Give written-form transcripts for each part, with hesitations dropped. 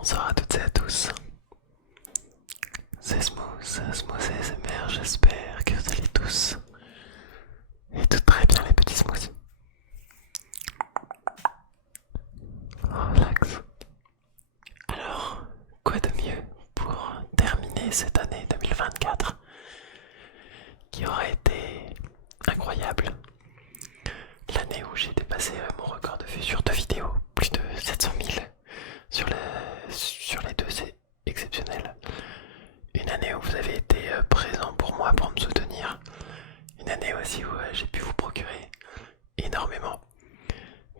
Bonsoir à toutes et à tous, c'est Smooth ASMR, j'espère que vous allez tous et tout très bien les petits smoothies. Relax. Alors, quoi de mieux pour terminer cette année 2024 qui aura été incroyable. L'année où j'ai dépassé mon record de vues sur 2 vidéos, plus de 700 000 sur les deux, c'est exceptionnel. Une année où vous avez été présent pour moi, pour me soutenir. Une année aussi où j'ai pu vous procurer énormément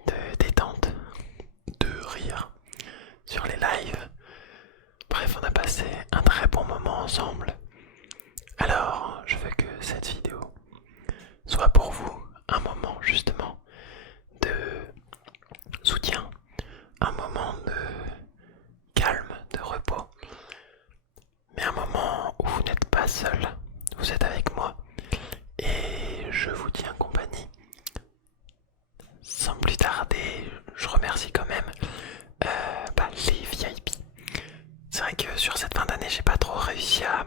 de détente, de rire sur les lives. Bref, on a passé un très bon moment ensemble. Alors, je veux que cette vidéo soit pour vous un moment justement de soutien, un moment de calme, de repos, mais un moment où vous n'êtes pas seul, vous êtes avec moi et je vous tiens compagnie. Sans plus tarder, je remercie quand même les VIP. C'est vrai que sur cette fin d'année, j'ai pas trop réussi à...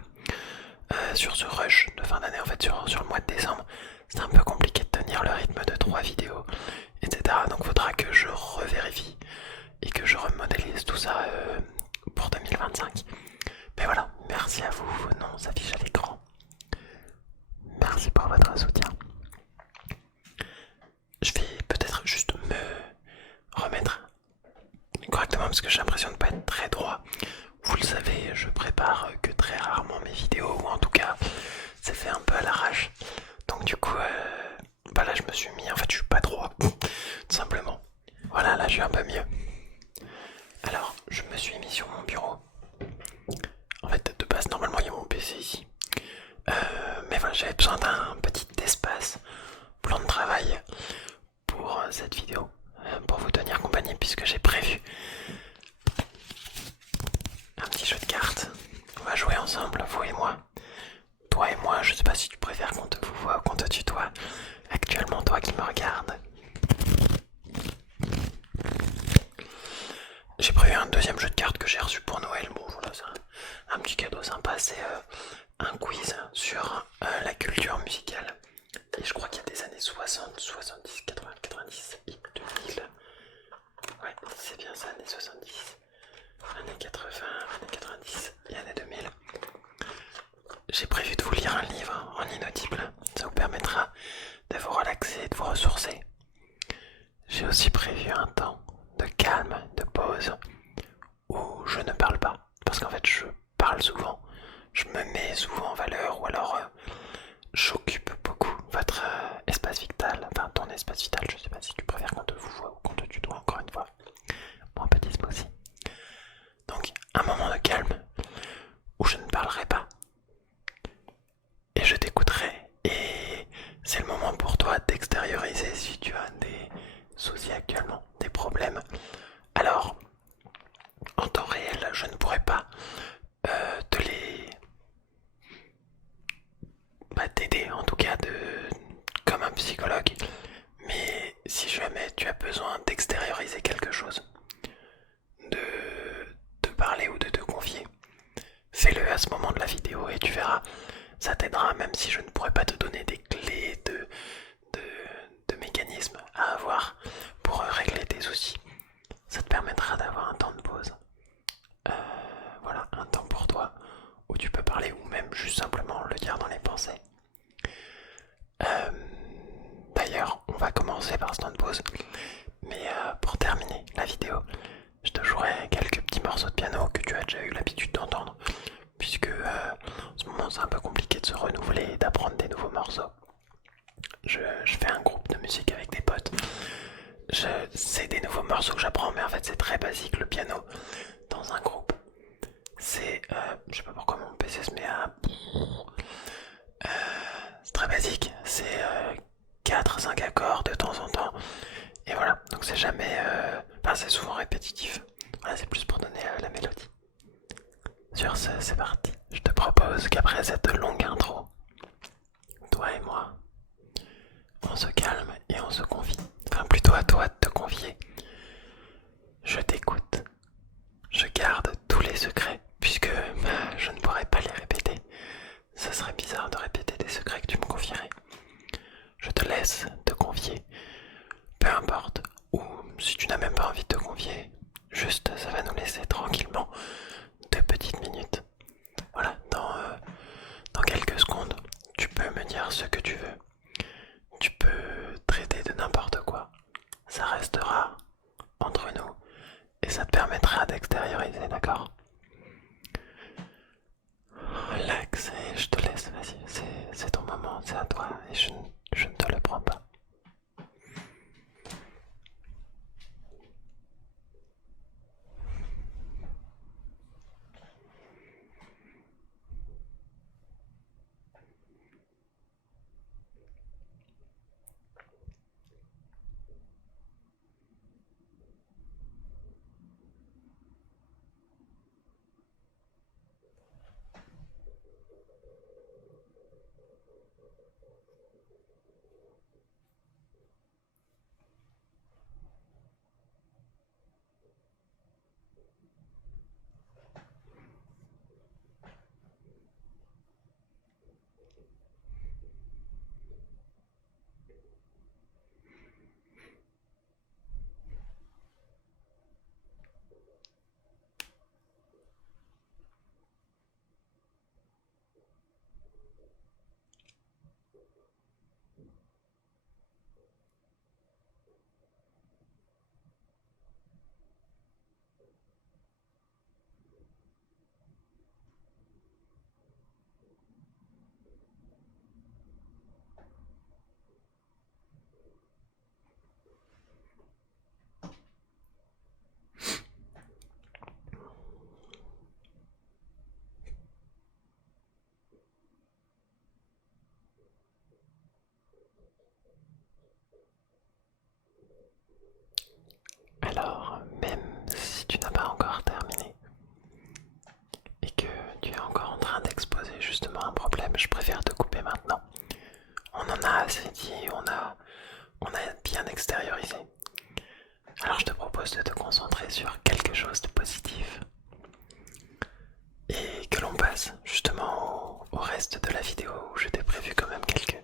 sur ce rush de fin d'année, en fait, sur le mois de décembre, c'était un peu compliqué de tenir le rythme de 3 vidéos, etc. Donc faudra que je revérifie et que je remodélise tout ça pour 2025. Mais voilà, merci à vous, vos noms s'affichent à l'écran. Merci pour votre soutien. Je vais peut-être juste me remettre correctement parce que j'ai l'impression de ne pas être très droit. Vous le savez, je prépare que très rarement mes vidéos, ou en tout cas, c'est fait un peu à l'arrache. Donc du coup, là je me suis mis, en fait je suis pas droit, tout simplement. Voilà, là je suis un peu mieux. Alors, je me suis mis sur mon bureau. En fait, de base, normalement il y a mon PC ici. Mais voilà, j'avais besoin d'un petit espace, plan de travail pour cette vidéo, pour vous tenir compagnie, puisque j'ai prévu un petit jeu de cartes. On va jouer ensemble, vous et moi. Toi et moi, je sais pas si tu préfères qu'on te vous voit ou qu'on te tutoie. Actuellement, toi qui me regardes. J'ai prévu un deuxième jeu de cartes que j'ai reçu pour Noël. Bon, voilà, c'est un petit cadeau sympa. C'est un quiz sur la culture musicale. Et je crois qu'il y a des années 60, 70, 80, 90 et 2000. Ouais, c'est bien ça, années 70, années 80, années 90 et années 2000. J'ai prévu de vous lire un livre en inaudible. Ça vous permettra de vous relaxer et de vous ressourcer. J'ai aussi prévu un temps de calme, de pause, où je ne parle pas. Parce qu'en fait, je parle souvent. Je me mets souvent en valeur, ou alors j'occupe beaucoup votre espace vital. Enfin, ton espace vital, je sais pas si tu préfères qu'on te vous voit ou qu'on te tutoie, encore une fois. Mon petit smoothie. Donc, un moment de calme, où je ne parlerai pas. Et je t'écouterai. Et c'est le moment pour toi d'extérioriser si tu as des soucis actuellement, des problèmes. Alors, en temps réel, je ne pourrais pas te les... t'aider, en tout cas, comme un psychologue. Mais si jamais tu as besoin d'extérioriser quelque chose, de te parler ou de te confier, fais-le à ce moment de la vidéo et tu verras, ça t'aidera même si je ne pourrais pas te donner des clés de mécanismes à avoir pour régler tes soucis. Ça te permettra d'avoir un temps de pause. Voilà, un temps pour toi où tu peux parler ou même juste simplement le dire dans les pensées. D'ailleurs, on va commencer par ce temps de pause. Mais pour terminer la vidéo, je te jouerai quelques petits morceaux de piano que tu as déjà eu l'habitude d'entendre. Puisque en ce moment c'est un peu compliqué de se renouveler et d'apprendre des nouveaux morceaux. Je fais un groupe de musique avec des potes. C'est des nouveaux morceaux que j'apprends, mais en fait c'est très basique le piano dans un groupe. C'est, je sais pas pourquoi mon PC se met à... c'est très basique, c'est 4-5 accords de temps en temps. Et voilà, donc c'est jamais... Enfin c'est souvent répétitif. Voilà, c'est plus pour donner la mélodie. Sur ce, c'est parti. Je te propose qu'après cette longue intro, toi et moi, on se calme et on se confie. Enfin, plutôt à toi de te confier. Je t'écoute. Je garde secrets, puisque je ne pourrais pas les répéter. Ça serait bizarre de répéter des secrets que tu me confierais. Je te laisse te confier, peu importe, ou si tu n'as même pas envie de te confier, juste ça va nous laisser tranquillement 2 petites minutes. Voilà, dans quelques secondes, tu peux me dire ce que tu veux. Tu peux traiter de n'importe quoi. Ça restera entre nous et ça te permettra d'extérioriser, d'accord? Relax et je te laisse, vas-y, c'est ton moment, c'est à toi et je ne te le prends pas. Alors, même si tu n'as pas encore terminé et que tu es encore en train d'exposer justement un problème, je préfère te couper maintenant. On en a assez dit, on a bien extériorisé. Alors je te propose de te concentrer sur quelque chose de positif et que l'on passe justement au reste de la vidéo où je t'ai prévu quand même quelques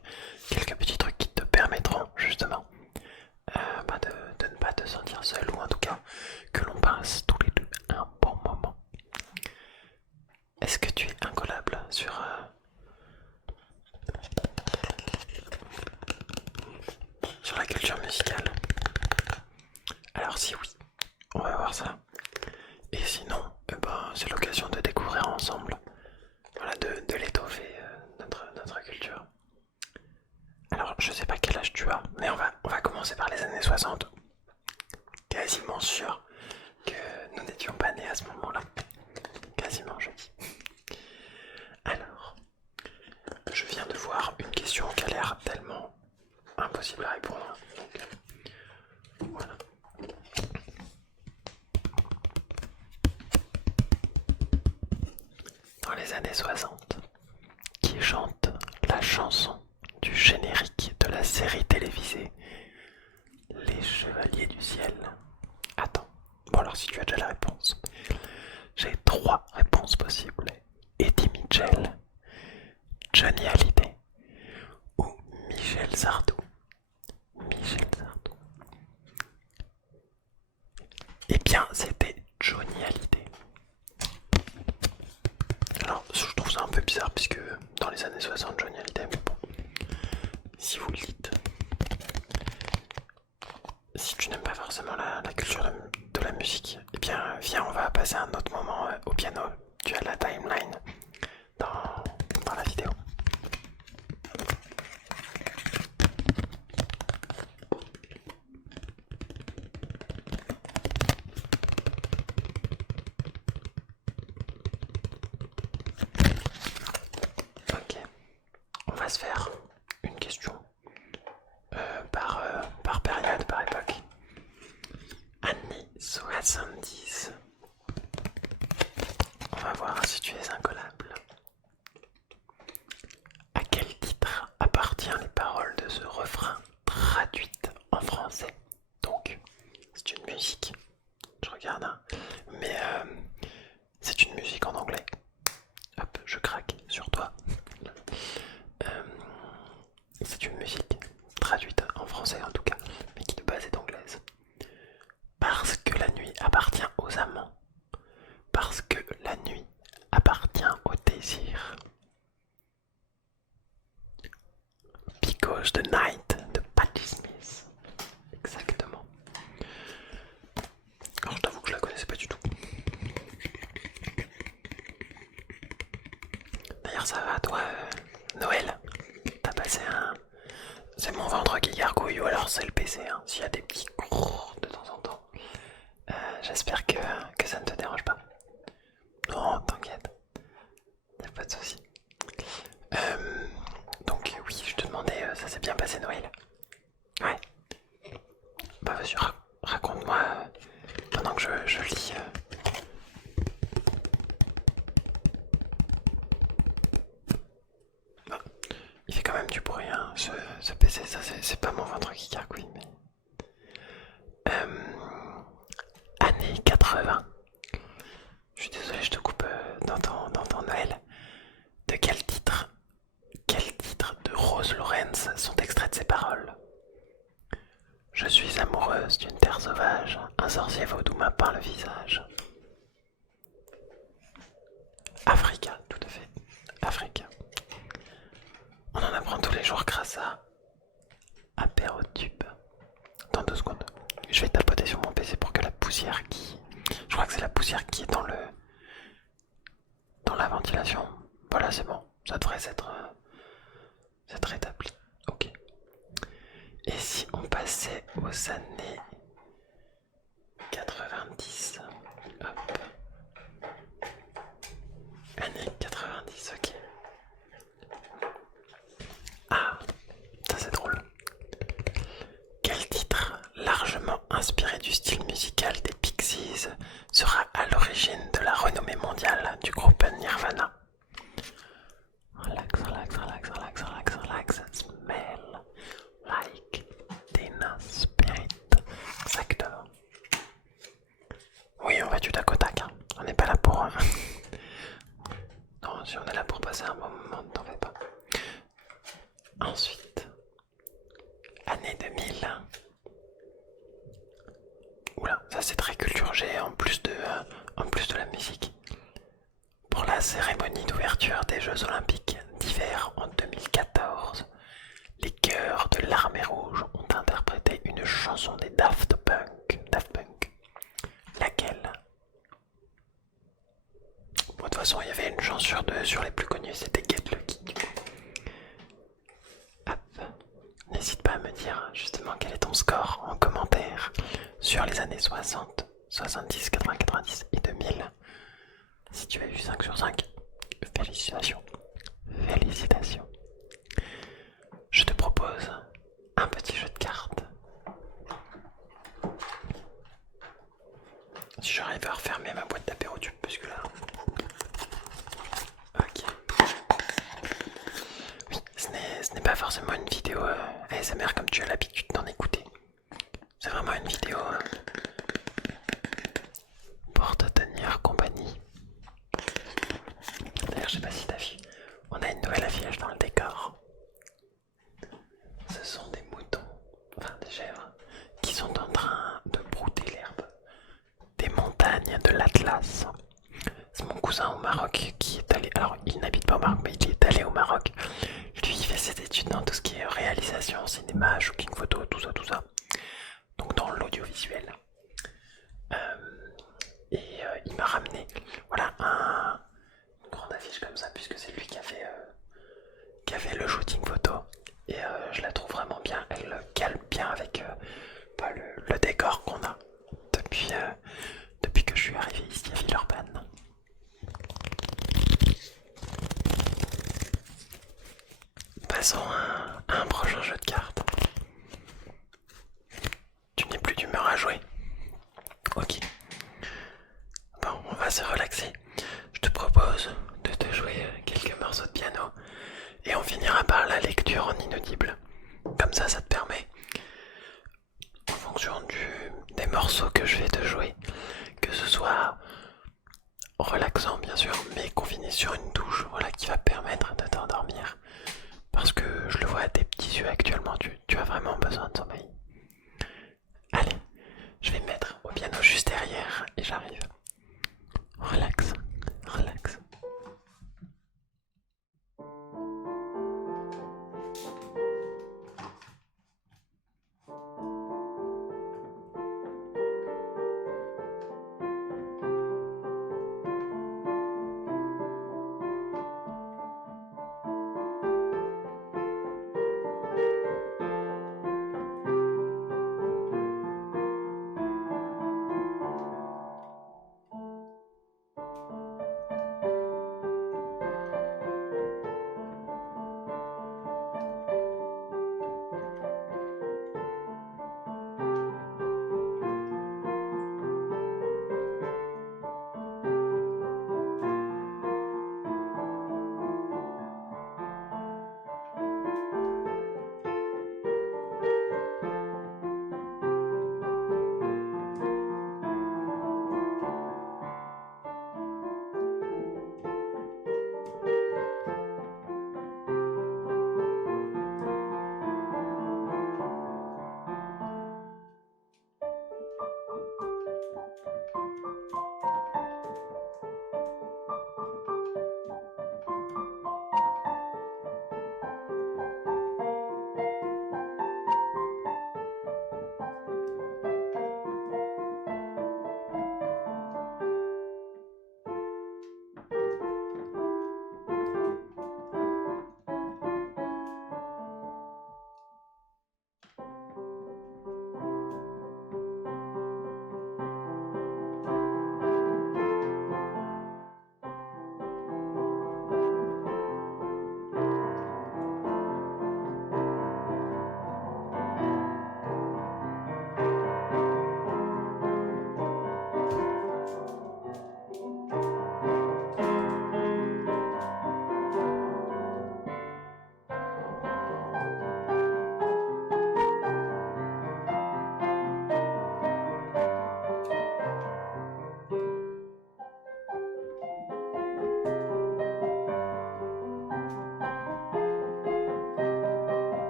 petits trucs qui te permettront justement de ne pas te sentir seul, ou en tout cas que l'on passe tous les deux un bon moment. Est-ce que tu es incollable sur la culture musicale? Alors si oui, on va voir ça. Et sinon, c'est l'occasion de découvrir ensemble, voilà, de l'étoffer notre culture. Alors je sais pas quel âge tu as, mais on va commencer par les années 60. Quasiment sûr que nous n'étions pas nés à ce moment-là. Quasiment, je dis. Alors, je viens de voir une question qui a l'air tellement impossible à répondre. Donc, voilà. Dans les années 60, qui chante la chanson du générique de la série télévisée Les Chevaliers du Ciel? Attends, bon alors si tu as déjà la réponse, j'ai 3 réponses possibles. Eddie Mitchell, Johnny Hallyday ou Michel Sardou. Michel Sardou. Eh bien, c'était Johnny Hallyday. Alors, je trouve ça un peu bizarre puisque dans les années 60, Johnny Hallyday, mais bon, si vous le dites. Si tu n'aimes pas forcément la culture de la musique, eh bien, viens, on va passer un autre moment au piano. Tu as la timeline dans la vidéo. Ok, on va se faire une question par période, par époque. Années 70. On va voir si tu es incollable. À quel titre appartient les paroles de ce refrain traduites en français? Donc, c'est une musique. Je regarde, hein. Mais c'est une ça va toi, Noël? T'as passé un... C'est mon ventre qui gargouille ou alors c'est le PC, hein, s'il y a des petits cours de temps en temps. J'espère que ça ne te dérange pas. Non, t'inquiète, y'a pas de soucis. Donc oui, je te demandais, ça s'est bien passé Noël? Ouais. Bah vas-y, raconte-moi pendant que je lis. Bah, il fait quand même du bruit, hein, ce PC, ça c'est pas mon ventre qui gargouille, mais... Année 80. Je suis désolé, je te coupe dans ton Noël. De quel titre de Rose Lawrence sont extraits de ces paroles? Je suis amoureuse d'une terre sauvage, un sorcier vaudou m'a peint le visage. Africa, tout à fait. Africa. On en apprend tous les jours grâce à Apérotube. Dans 2 secondes, je vais tapoter sur mon PC pour que la poussière qui... Je crois que c'est la poussière qui est dans la ventilation. Voilà, c'est bon. Ça devrait s'être rétabli. Ok. Et si on passait aux années 90? Hop. Années 90, ok. Ah, ça c'est drôle. Quel titre, largement inspiré du style musical des Pixies, sera à l'origine de la renommée mondiale du groupe Nirvana? Relax, relax, relax, relax, relax, relax. Smell like Teen Spirit. Exactement. Oui, on va du tac au tac. Hein. On n'est pas là pour... Non, si on est là pour passer un bon moment, ne t'en fais pas. Ensuite, année 2000. Oula, ça c'est très culture G en plus de la musique. Pour la cérémonie d'ouverture des Jeux Olympiques d'hiver en 2014, les chœurs de l'Armée Rouge ont interprété une chanson des Daft Punk. Daft Punk. Laquelle? Bon, de toute façon, il y avait une chanson sur les plus connus, c'était Get Lucky. Hop. N'hésite pas à me dire justement quel est ton score en commentaire sur les années 60, 70, 80, 90 et 2000. Si tu as eu 5 sur 5, félicitations. Félicitations. Je te propose un petit jeu de cartes. Si j'arrive à refermer ma boîte d'apérotube, parce que là... Ok. Oui, ce n'est pas forcément une vidéo ASMR comme tu as l'habitude d'en écouter. C'est vraiment une vidéo pour te tenir compagnie. D'ailleurs, je sais pas si t'as vu, on a une nouvelle affiche dans le décor. Ce sont des moutons, enfin des chèvres, qui sont en train de brouter l'herbe des montagnes de l'Atlas. C'est mon cousin au Maroc qui est allé, alors il n'habite pas au Maroc mais il est allé au Maroc. Lui il fait ses études dans tout ce qui est réalisation, cinéma, shooting photo, tout ça. Donc dans l'audiovisuel. Il m'a ramené voilà une grande affiche comme ça puisque c'est lui qui a fait le shooting photo. Et je la trouve vraiment bien, elle cale bien avec le décor qu'on a depuis que je suis arrivé ici à Villeurbanne. Passons à un prochain jeu de cartes. Tu n'es plus d'humeur à jouer. Ok. Bon, on va se relaxer. Je te propose de te jouer quelques morceaux de piano et on finira par la lecture en inaudible. Comme ça te permet, en fonction des morceaux que je vais te jouer, que ce soit relaxant bien sûr, mais qu'on finisse sur une touche, voilà, qui va permettre de t'endormir. Parce que je le vois à tes petits yeux actuellement, tu as vraiment besoin de sommeil. Allez, je vais me mettre au piano juste derrière et j'arrive. Relax, relax.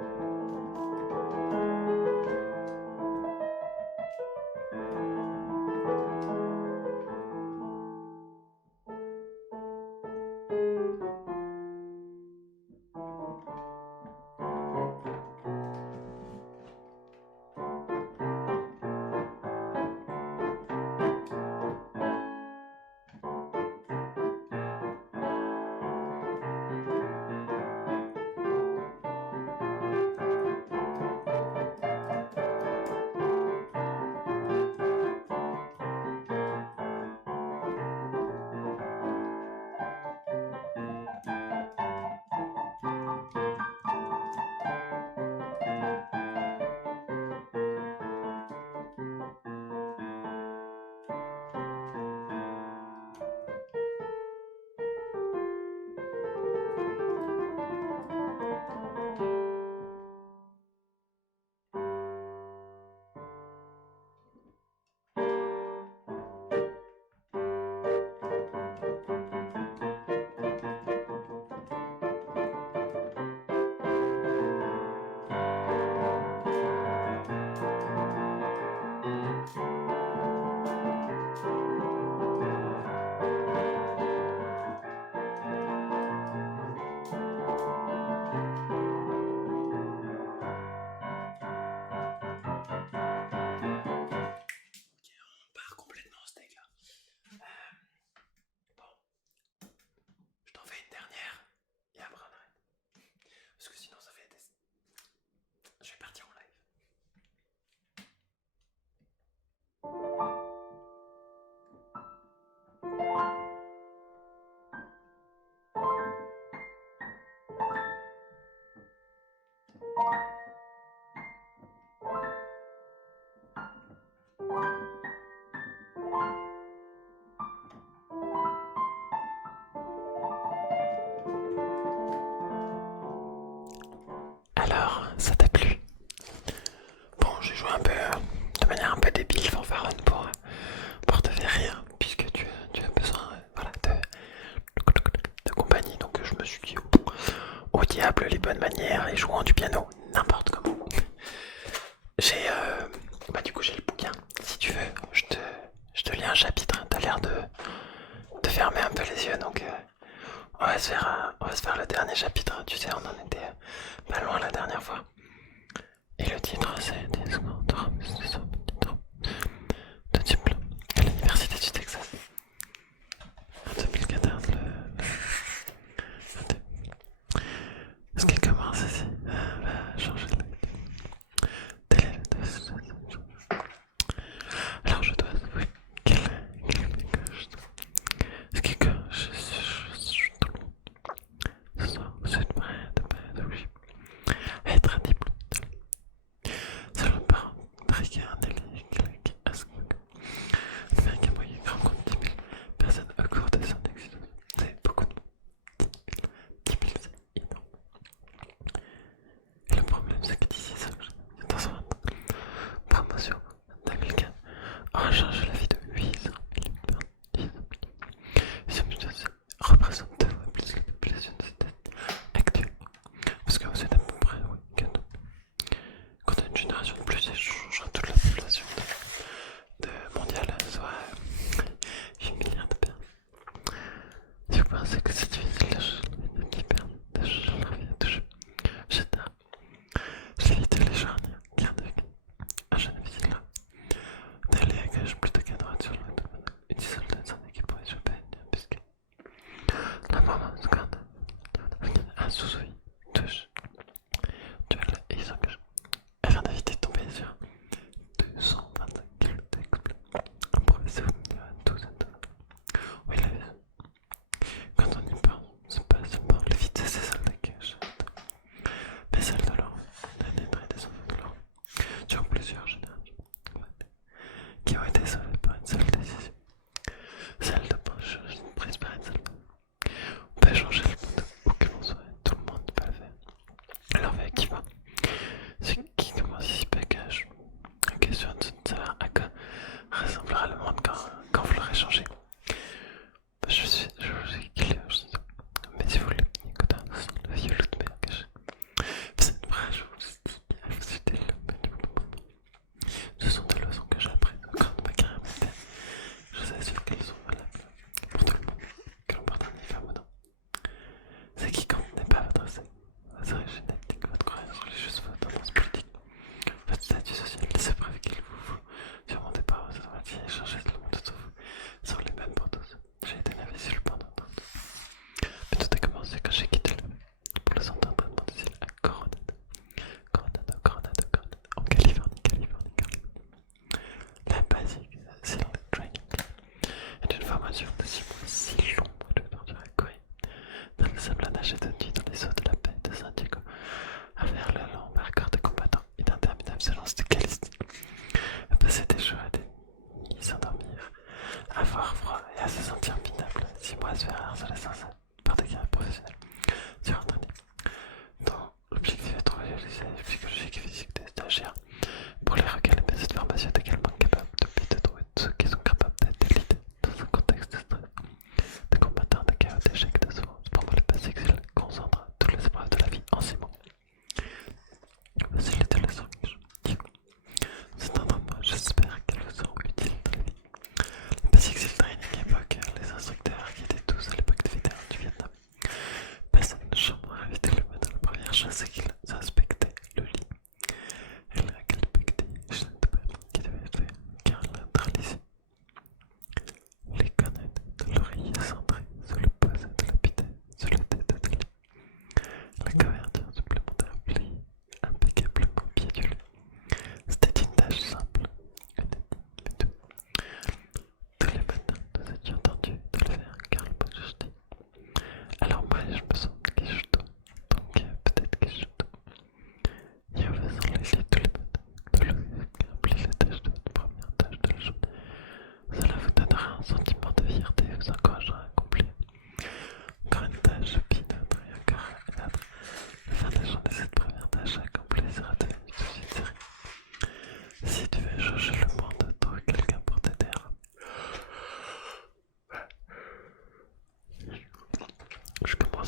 On part complètement au steak là. Bon, je t'en fais une dernière et après on arrête. Parce que sinon ça fait des... Je vais partir en live. Alors, ça t'a plu? Bon, j'ai joué un peu de manière un peu débile, fanfaronne pour te faire rire, puisque tu as besoin voilà, de compagnie. Donc je me suis dit, au diable les bonnes manières et jouant du piano, n'importe comment. J'ai bah du coup j'ai le bouquin. Si tu veux, je te lis un chapitre. T'as l'air de fermer un peu les yeux, donc on va se faire le dernier chapitre. Tu sais, on en était pas loin la dernière fois. Et le titre c'est de type à l'université du Texas. En 2014, ce qui commence ici.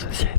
sociale.